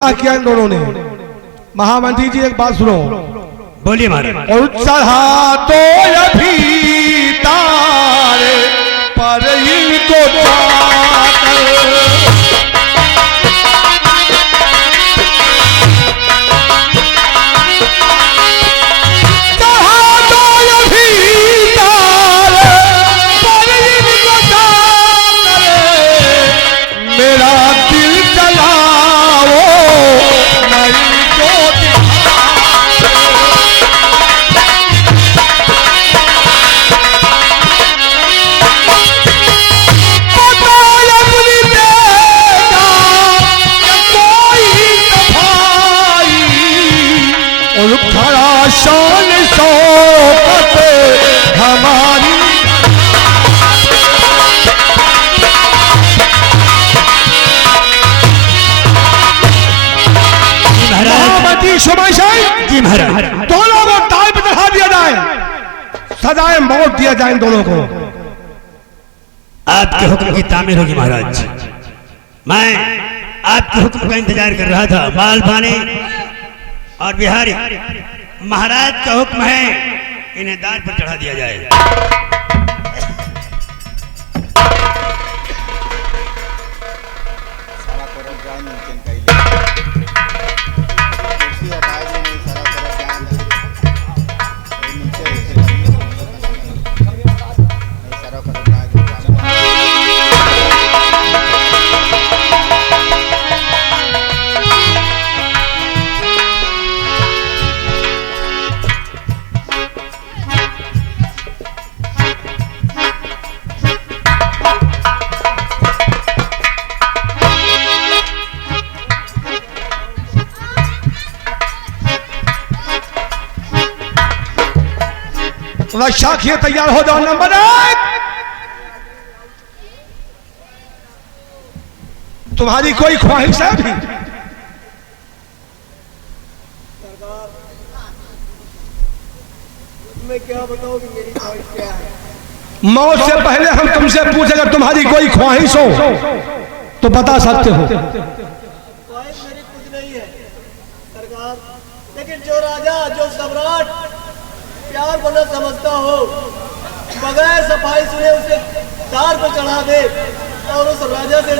किया इन दोनों ने। महामंत्री जी एक बात सुनो, बोलिए महाराज। और चढ़ा तो अभी तारे पर इनको शान शौकत हमारी। महामंत्री शोभाशाही जी महाराज, दोनों को ताल पे चढ़ा दिया जाए, सजाए मौत दिया जाए इन दोनों को। आपके हुक्म की तामीर होगी महाराज। मैं आपके हुक्म का इंतजार कर रहा था। बाल पानी और बिहारी महाराज का हुक्म है, इन्हें दार पर चढ़ा दिया जाए। शाखिए तैयार हो जाओ। नंबर 1, तुम्हारी कोई ख्वाहिश है भी? मैं क्या बताऊं कि मेरी ख्वाहिश क्या है? मौत से पहले हम तुमसे पूछे अगर तुम्हारी कोई ख्वाहिश हो तो बता सकते हो। ख्वाहिश मेरी कुछ नहीं है सरकार, लेकिन जो राजा, जो सम्राट प्यार बना समझता हो, बगैर सफाई सुने उसे दार पर चढ़ा दे, और उस राजा से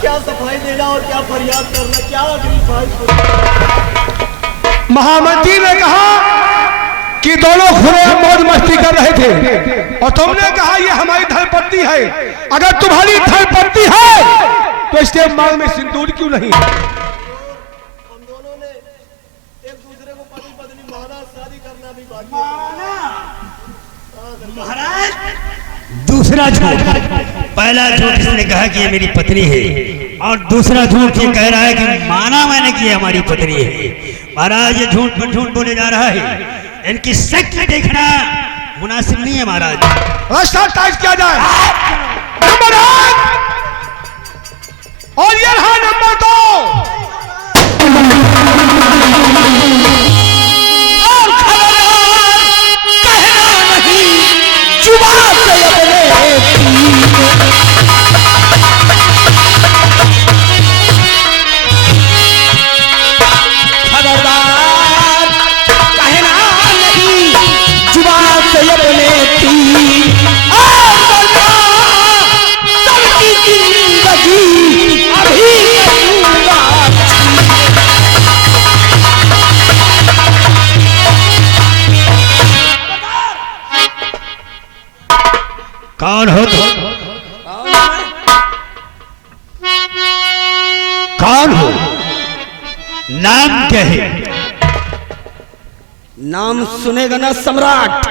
क्या सफाई देना और क्या फरियाद करना, क्या अगली ख्वाहिश? महामंत्री ने कहा कि दोनों खुले मौज मस्ती कर रहे थे और तुमने कहा ये हमारी धर्मपत्नी है। अगर तुम्हारी धर्मपत्नी है तो इसके मांग में सिंदूर क्यों नहीं? हम दोनों ने एक दूसरे को पति पत्नी माना, शादी करना भी बाकी महाराज। दूसरा झूठ, पहला झूठ इसने कहा कि ये मेरी पत्नी है, और दूसरा झूठ ये कह रहा है कि माना मैंने कि हमारी पत्नी है। महाराज ये झूठ पर झूठ बोले जा रहा है, इनकी शक्ल देखना मुनासिब नहीं है महाराज। रास्ता टाइट किया जाए। नंबर 1 और ये रहा नंबर 2। और खबरदार कहना नहीं, जुबान से खबरदार कहना नहीं, जुबान से अपने थी सबकी जिंदगी अभी करूंगा। कौन हो तुम? कौन हो? नाम क्या है? नाम सुनेगा ना सम्राट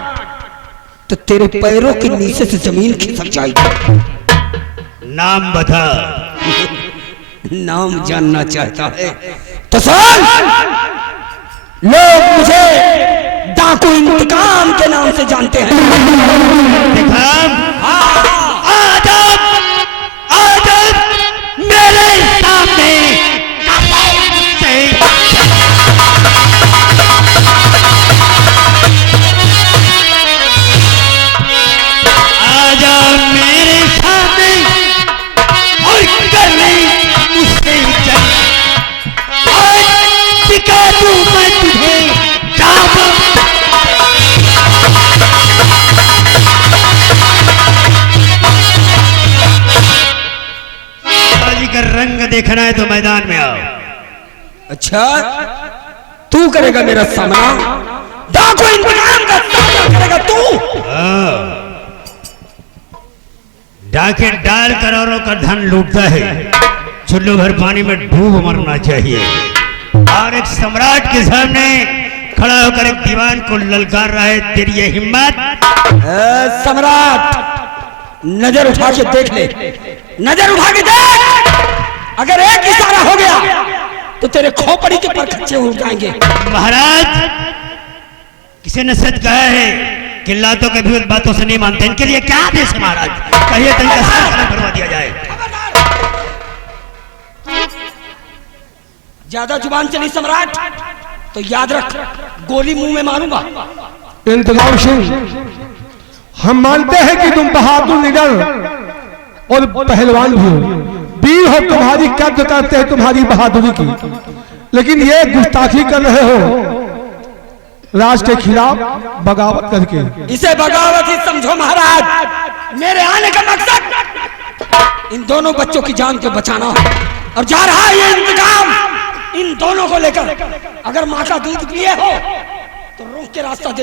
तो तेरे पैरों के नीचे से जमीन खिसक जाएगी। नाम बता। नाम जानना चाहता है तो सुन, लोग मुझे डाकू इंतकाम के नाम से जानते हैं। इंतकाम? आदम मेरे सामने आजा मेरे सामने और कर ले मुझसे के दूं मैं तुझे जादू। बाजी का रंग देखना है तो मैदान में आओ। अच्छा, तू करेगा मेरा सामना? डाकू इंतकाम का सामना करेगा तू? डाके डाल करोड़ों का धन लूटता है, चुल्लू भर पानी में डूब मरना चाहिए। और एक सम्राट के सामने खड़ा होकर एक दीवान को ललकार रहा है, तेरी ये हिम्मत? सम्राट, नजर उठा के देख ले, नजर उठा के देख। अगर एक इशारा हो गया तो तेरे खोपड़ी के पर खच्चे उड़ जाएंगे। महाराज, किसी ने सच कहा है कि लातों के भी उन बातों से नहीं मानते। इनके लिए क्या आदेश है महाराज? कहिए तो इनका साथ करवा दिया जाए। ज्यादा जुबान चली सम्राट तो याद रख, गोली मुंह में मारूंगा। इंतजाम सिंह, हम मानते हैं कि तुम बहादुर लीडर और पहलवान भी हो, वीर हो, तुम्हारी कद्र करते हैं तुम्हारी बहादुरी की, लेकिन ये गुस्ताखी कर रहे हो राज के खिलाफ बगावत करके। इसे बगावत ही समझो महाराज। मेरे आने का मकसद इन दोनों बच्चों की जान को बचाना है, और जा रहा है ये इंतकाम इन दोनों को लेकर। अगर माँ का दूध पिए हो तो रोक के रास्ता दे।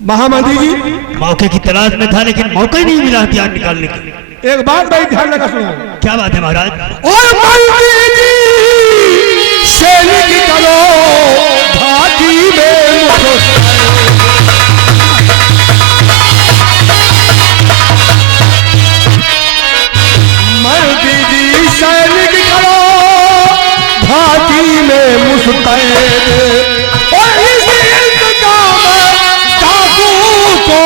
महामंत्री जी, मौके की तलाश में था लेकिन मौका ही नहीं मिला हथियार निकालने की। एक बात भाई ध्यान रखा सुनो। क्या बात है महाराज? और मंत्री जी, सैनिक करो घाटी में मंत्री जी, सैनिक करो घाटी में मुस्तैद, और इस इंतकाम डाकू को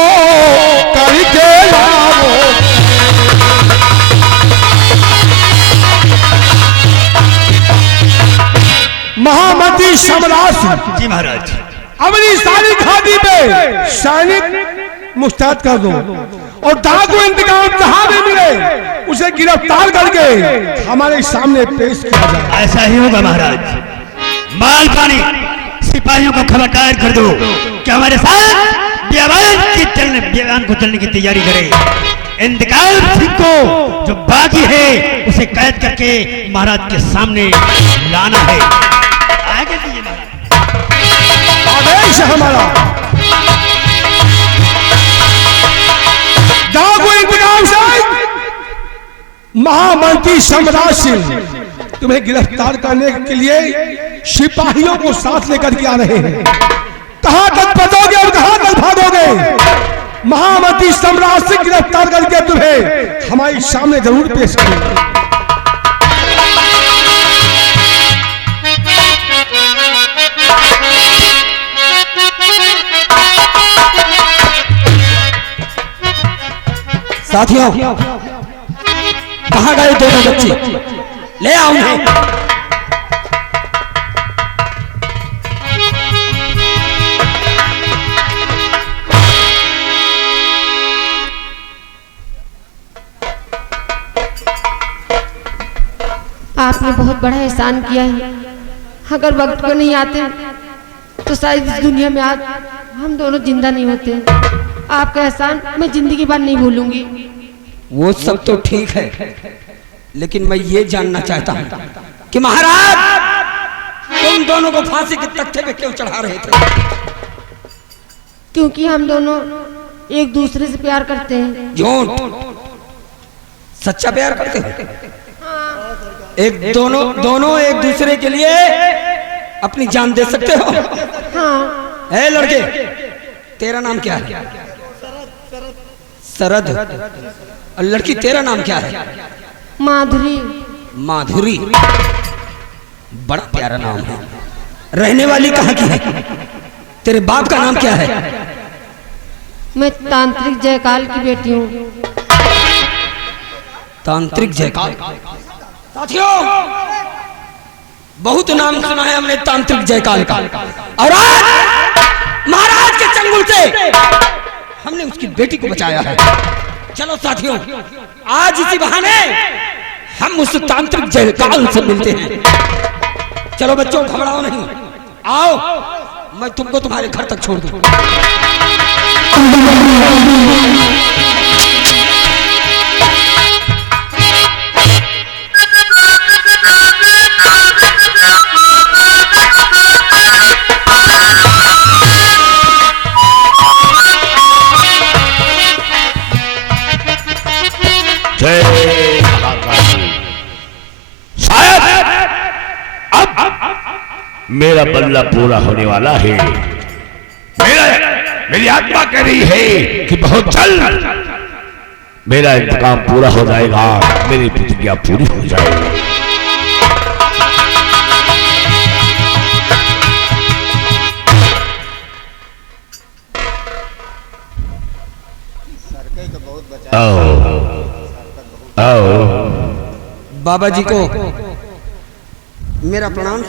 करके लाओ। महामंत्री सम्राट जी महाराज, अपनी सारी घाटी पे सैनिक मुस्तैद कर दो, और डाकू इंतकाम जहां भी मिले उसे गिरफ्तार करके हमारे सामने पेश किया जाए। ऐसा ही होगा महाराज। माल पानी सिपाहियों को खबरदार कर दो कि हमारे साथ बयान को चलने की तैयारी करे। इंतकाम सिंह को जो बाकी है उसे कैद करके महाराज के सामने लाना है। आगे दीजिए महाराज। आदेश है हमारा। डाकू इंतकाम साहब, महामंत्री सम्राट सिंह तुम्हें गिरफ्तार करने के लिए सिपाहियों को साथ लेकर के आ रहे हैं। कहां तक बचोगे और कहां तक भागोगे? महामंत्री सम्राट सिंह गिरफ्तार करके तुम्हें हमारे सामने जरूर पेश करेंगे। साथियों, कहां गए दोनों बच्चे? ले आओ उन्हें। आपने बहुत बड़ा एहसान किया है। अगर वक्त को नहीं आते तो शायद इस दुनिया में आज हम दोनों जिंदा नहीं होते। आपका एहसान मैं जिंदगी भर नहीं भूलूंगी। वो सब तो ठीक है, लेकिन मैं ये जानना चाहता हूँ कि महाराज तुम दोनों को फांसी के तख्ते पे क्यों चढ़ा रहे थे? क्योंकि हम दोनों एक दूसरे से प्यार करते हैं। झूठ, सच्चा प्यार करते हो? दोनों एक दूसरे के लिए अपनी जान दे सकते हो? हाँ। ए लड़के, तेरा नाम क्या है? शरद। और लड़की तेरा नाम क्या है? माधुरी। माधुरी, बड़ा प्यारा नाम है। रहने वाली कहाँ की है? तेरे बाप का नाम क्या है? मैं तांत्रिक जयकाल की बेटी हूँ। तांत्रिक जयकाल। साथियों, बहुत नाम सुना है हमने तांत्रिक जयकाल का, और आज महाराज के चंगुल से हमने उसकी बेटी को बचाया है। चलो साथियों, आज इसी बहाने हम उस तांत्रिक जयकाल से मिलते हैं। चलो बच्चों, घबराओ नहीं, आओ, मैं तुमको तुम्हारे घर तक छोड़ दूं। शायद अब मेरा बदला पूरा होने वाला है। मेरी आत्मा कह रही है कि बहुत जल्द मेरा इंतकाम पूरा हो जाएगा, मेरी प्रतिज्ञा पूरी हो जाएगी। बाबा जी को मेरा प्रणाम।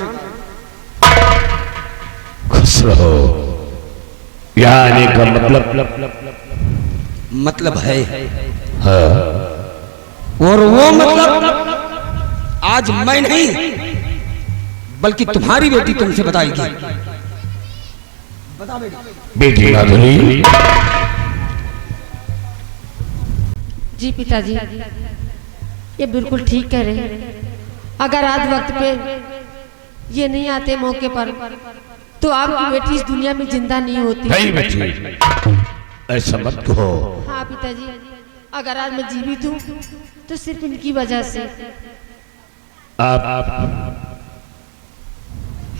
खुश रहो। यहाँ आने का मतलब है, हाँ। और वो मतलब आज मैं नहीं बल्कि तुम्हारी बेटी तुमसे बताएगी। बता बेटी माधुरी। जी पिताजी, ये बिल्कुल ठीक कह रहे हैं। अगर आज वक्त पे ये नहीं आते मौके पर तो आपकी बेटी इस दुनिया में जिंदा नहीं होती। नहीं बेटी, ऐसा मत कहो। हाँ पिताजी, अगर आज मैं जीवित हूँ तो सिर्फ इनकी वजह से।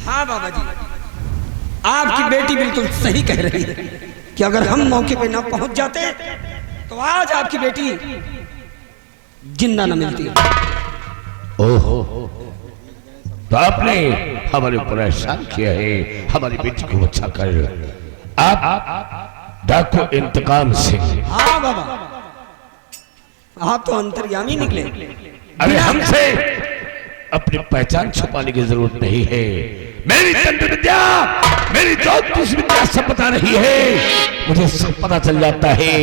हाँ बाबा जी, आपकी बेटी बिल्कुल सही कह रही है कि अगर हम मौके पे ना पहुंच जाते तो आज आपकी बेटी जिंदा न मिलती। ओहो, तो आपने हमारे ऊपर एहसान किया है, हमारी बेटी को बचा कर। आप डाकू इंतकाम सिंह। हाँ बाबा, आप तो अंतर्यामी निकले। अरे हमसे अपनी पहचान छुपाने की जरूरत नहीं है। मेरी तंत्र विद्या, मेरी ज्योतिष विद्या सब बता रही है। मुझे सब पता चल जाता है।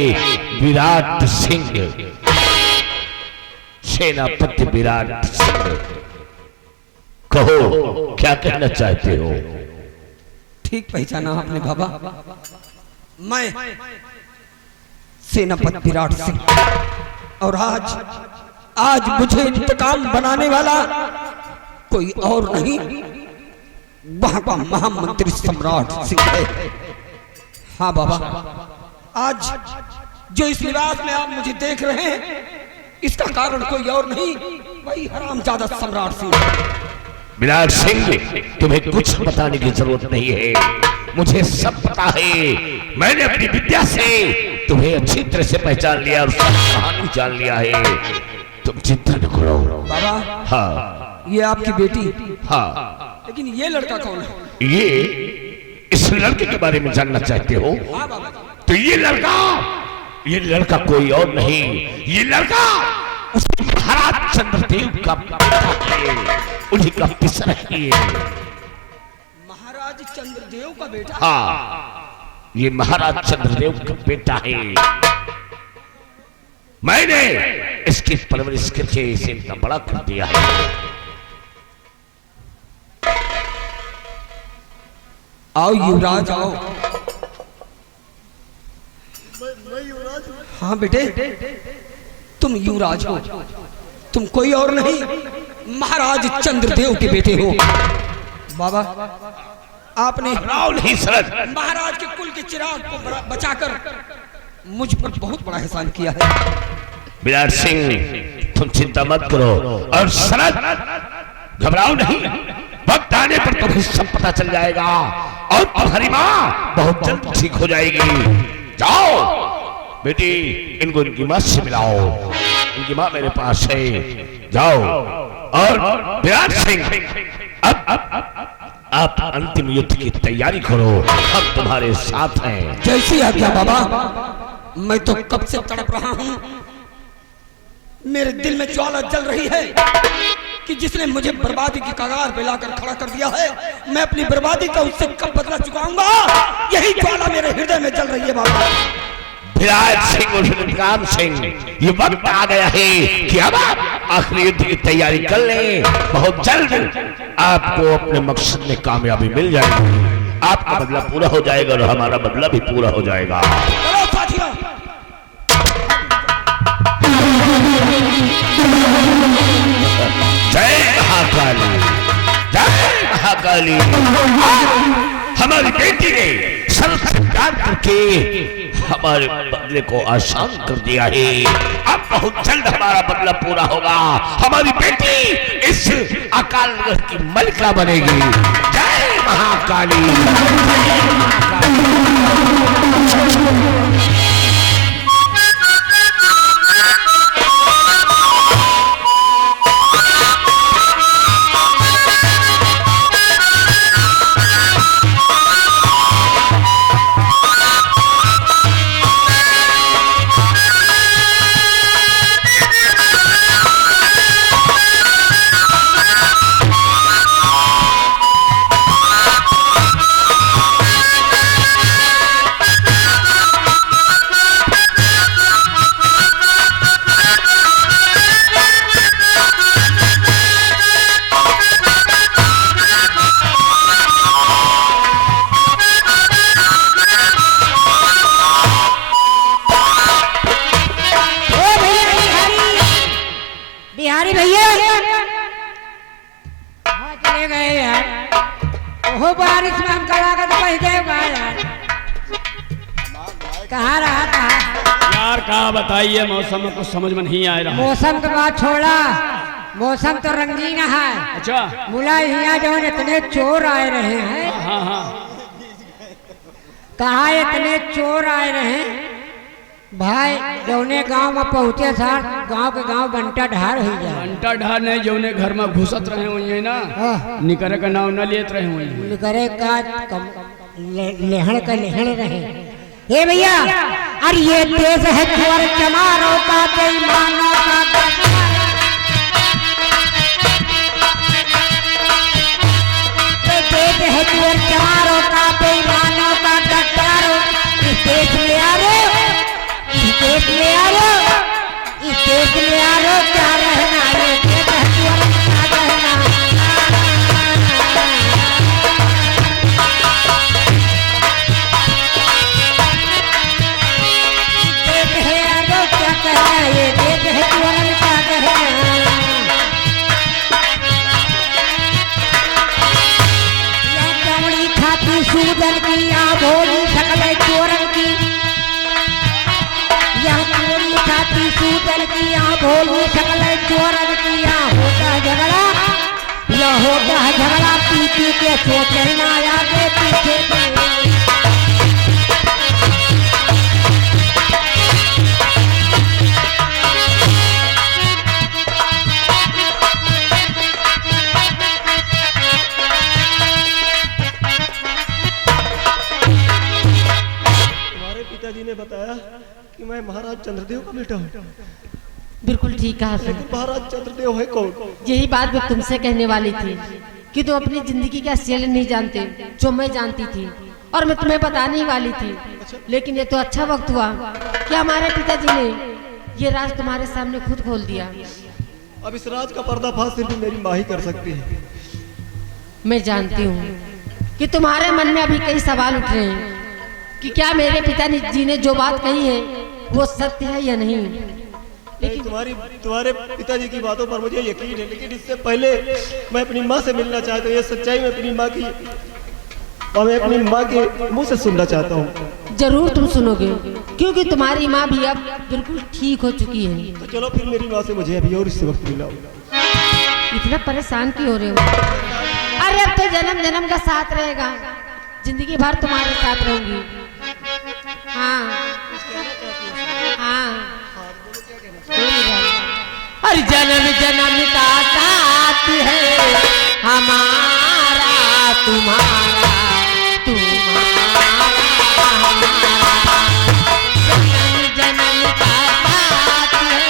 विराट सिंह, सेनापति विराट सिंह। कहो, क्या कहना चाहते हो? ठीक पहचाना आपने बाबा, मैं सेनापति विराट सिंह, और आज मुझे इंतकाम बनाने वाला कोई और नहीं, वहां का महामंत्री सम्राट सिंह है। हाँ बाबा, आज जो इस लिबास में आप मुझे देख रहे हैं, इसका कारण कोई और नहीं, वही हरामजादा सम्राट सिंह है। विराट सिंह, तुम्हें कुछ बताने की जरूरत नहीं है, मुझे सब पता है। मैंने अपनी विद्या से तुम्हें अच्छी तरह से पहचान लिया और सब कहानी जान लिया है। तुम चिंता न करो बाबा। हाँ, ये आपकी बेटी। हाँ, लेकिन ये लड़का कौन है? ये इस लड़के के बारे में जानना चाहते हो? हाँ बाबा। तो ये लड़का कोई और नहीं, ये लड़का उस महाराज चंद्रदेव का बेटा है, उन्हीं का पिसर है। महाराज चंद्रदेव का बेटा? हाँ, ये महाराज चंद्रदेव का बेटा है। मैंने इसकी परवरिश करके इसे इतना बड़ा कर दिया है। आओ युवराज, आओ। मैं युवराज? हाँ बेटे, तुम युवराज हो, तुम कोई और नहीं, महाराज चंद्रदेव के बेटे हो। बाबा, आपने नहीं सरद, महाराज के कुल के चिराग को बचाकर मुझ पर बहुत बड़ा एहसान किया है। विराट सिंह, तुम चिंता मत करो, और सरद घबराओ नहीं। वक्त आने पर तुम्हें सब पता चल जाएगा, और तुम्हारी माँ बहुत जल्द ठीक हो जाएगी। जाओ बेटी, इनको इनकी माँ से मिलाओ, इनकी माँ मेरे पास है। जाओ। और विराट सिंह, अब आप अंतिम युद्ध की तैयारी करो, हम तुम्हारे साथ हैं। जैसी आज्ञा बाबा। मैं तो कब से तड़प रहा हूं, मेरे दिल में ज्वाला जल रही है कि जिसने मुझे बर्बादी की कगार पे लाकर खड़ा कर दिया है, मैं अपनी बर्बादी का उससे कब बदला चुकाऊंगा, यही ज्वाला मेरे हृदय में जल रही है बाबा। विराट सिंह और विक्रांत सिंह, ये वक्त आ गया है कि अब आप आखिरी युद्ध की तैयारी कर लें। बहुत जल्द आपको अपने मकसद में कामयाबी मिल जाएगी, आपका बदला पूरा हो जाएगा और हमारा बदला भी पूरा हो जाएगा। चलो साथियों, जय महाकाली, जय महाकाली। हमारी बेटी ने संस्कार करके हमारे बदले को आसान कर दिया है। अब बहुत जल्द हमारा बदला पूरा होगा, हमारी बेटी इस अकाल नगर की मलिका बनेगी। जय महाकाली, जय महाकाली। बिहारी भैया चले गए यार, ओहो बारिश में हम कड़ा कर पहुंच गए यार। कहाँ रहा था यार, कहाँ बताइए, मौसम में कुछ समझ में नहीं आ रहा। मौसम के बाद छोड़ा, मौसम तो रंगीन है। अच्छा, मुला यहाँ जो इतने चोर आए रहे हैं। हाँ हाँ, कहाँ इतने चोर आए रहे हैं भाई, जौने गांव में पहुंचे सार गांव के गांव बंटा ढार हो जाए। घंटा ढार नहीं, जौने घर में घुसत रहे हुए है ना, निकरे का नाम न लेत रहे हुए। करे का लेहड़ का लेहड़ रहे। हे भैया, अरे ये देश है चोर चमारों का, बेईमानों का, देश है चोर चमारों का, बेईमानों का, गद्दारों। इस देश में आ रहे, इस देश में आ रहे, इस देश में आ रहे, क्या रहना ये देश है चोर का रहना। देश है आरो क्या कहना, ये देश है चोर का कहना। या कमड़ी खाती सूदन की, या भोली सकल चोरन की, या कमड़ी खाती सूदन की, या भोली सकल चोरन की। या होता है झगड़ा, या होता है झगड़ा, पीछे के सोचे ना आगे पीछे के। तुम्हारे पिताजी ने बताया कि मैं महाराज चंद्रदेव का बेटा हूँ, बिल्कुल ठीक है आपने। लेकिन महाराज चंद्रदेव है कौन? यही बात मैं तुमसे कहने वाली थी कि तुम अपनी जिंदगी का असलियत नहीं जानते, जो मैं जानती थी, और मैं तुम्हें बताने ही वाली थी। लेकिन ये तो अच्छा वक्त हुआ कि हमारे पिताजी ने ये राज तुम्हारे सामने खुद खोल दिया। अब इस राज का पर्दाफाश सिर्फ मेरी माँ ही कर सकती है। मैं जानती हूँ कि तुम्हारे मन में अभी कई सवाल उठ रहे हैं कि क्या मेरे पिताजी ने जो बात कही है वो सत्य है या नहीं। लेकिन तुम्हारे पिताजी की बातों पर मुझे यकीन है, लेकिन इससे पहले मैं अपनी माँ से मिलना चाहता हूँ। ये सच्चाई मैं अपनी माँ की, और मैं अपनी माँ के मुंह से सुनना चाहता हूँ। जरूर तुम सुनोगे, क्योंकि तुम्हारी माँ भी अब बिल्कुल ठीक हो चुकी है। तो चलो फिर मेरी माँ से मुझे अभी और इस वक्त मिलाओ। इतना परेशान क्यों हो रहे हो? अरे अब तो जन्म जन्म का साथ रहेगा, जिंदगी भर तुम्हारे साथ रहूंगी। हाँ हाँ, अरे जन्म जन्म का साथ है हमारा तुम्हारा जन्म जन्म का साथ है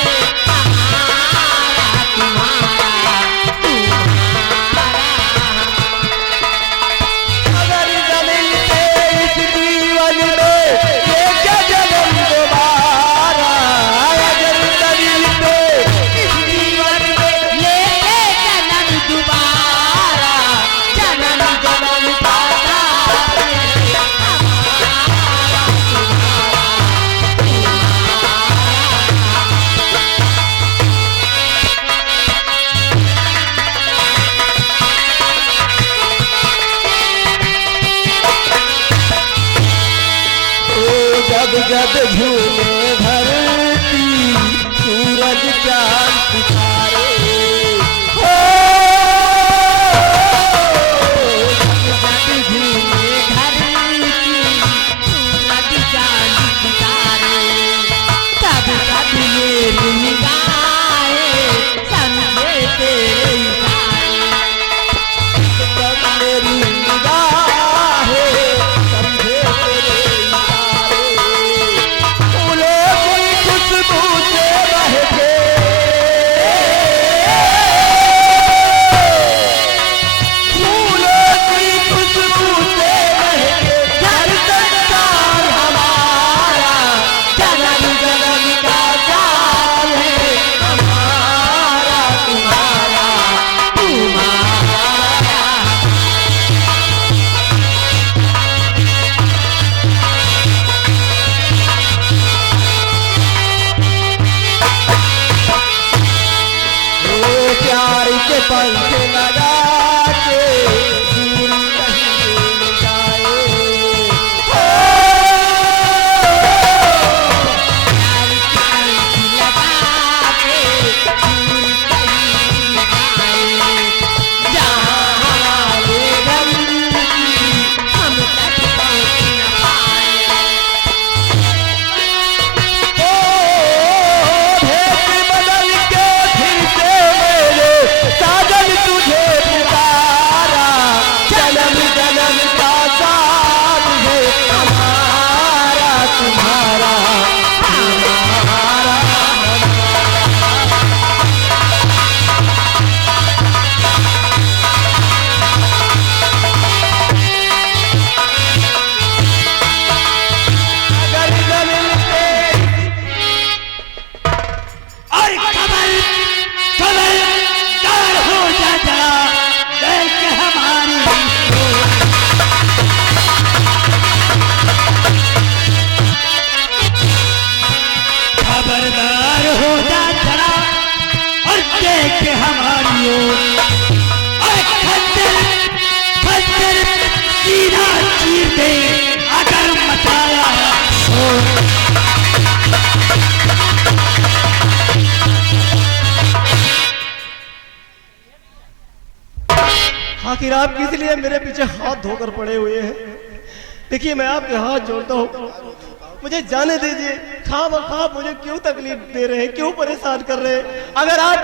हमारा तुम्हारा अगर जमीन पे इस जीवन में ये क्या जन्म दोबारा, अगर जमीन पे इस जीवन में लेके जन्म दोबारा जन्म जन्म का साथ है जब जब झूमे धरती सूरज चांद सितारे, हो जब झूमे धरती सूरज चांद सितारे तब तब मेरी निगाहें समझे तेरे इशारे तब मेरी निगाहें समझे तेरे इशारे, फूलों की खुशबू से बहके, फूलों की खुशबू से बहके घर संसार हमारा, जन्म जन्म का साथ है हमारा तुम्हारा ओ प्यार के पंख लगा के दूर कहीं न जाए, हो लगा के दूर कहीं जाए जहाँ हमारे गम की हम तक पहुँच न पाए भेष बदल के फिर से मेरे साजन तुझे पुकारा, जन्म जन्म का साथ है हमारा तुम्हारा अगर जमीन पे और खबरदार हो जा जरा देख हमारी खबरदार हो जा जरा और देख हमारी ओर और खंजर खंजर सीना चीर दे अगर मचाया शोर आखिर आप किस लिए मेरे पीछे हाथ धोकर पड़े हुए हैं? देखिए मैं आपके हाथ जोड़ता हूँ, मुझे जाने दीजिए। खाब खाब मुझे क्यों तकलीफ दे रहे हैं, क्यों परेशान कर रहे हैं? अगर आप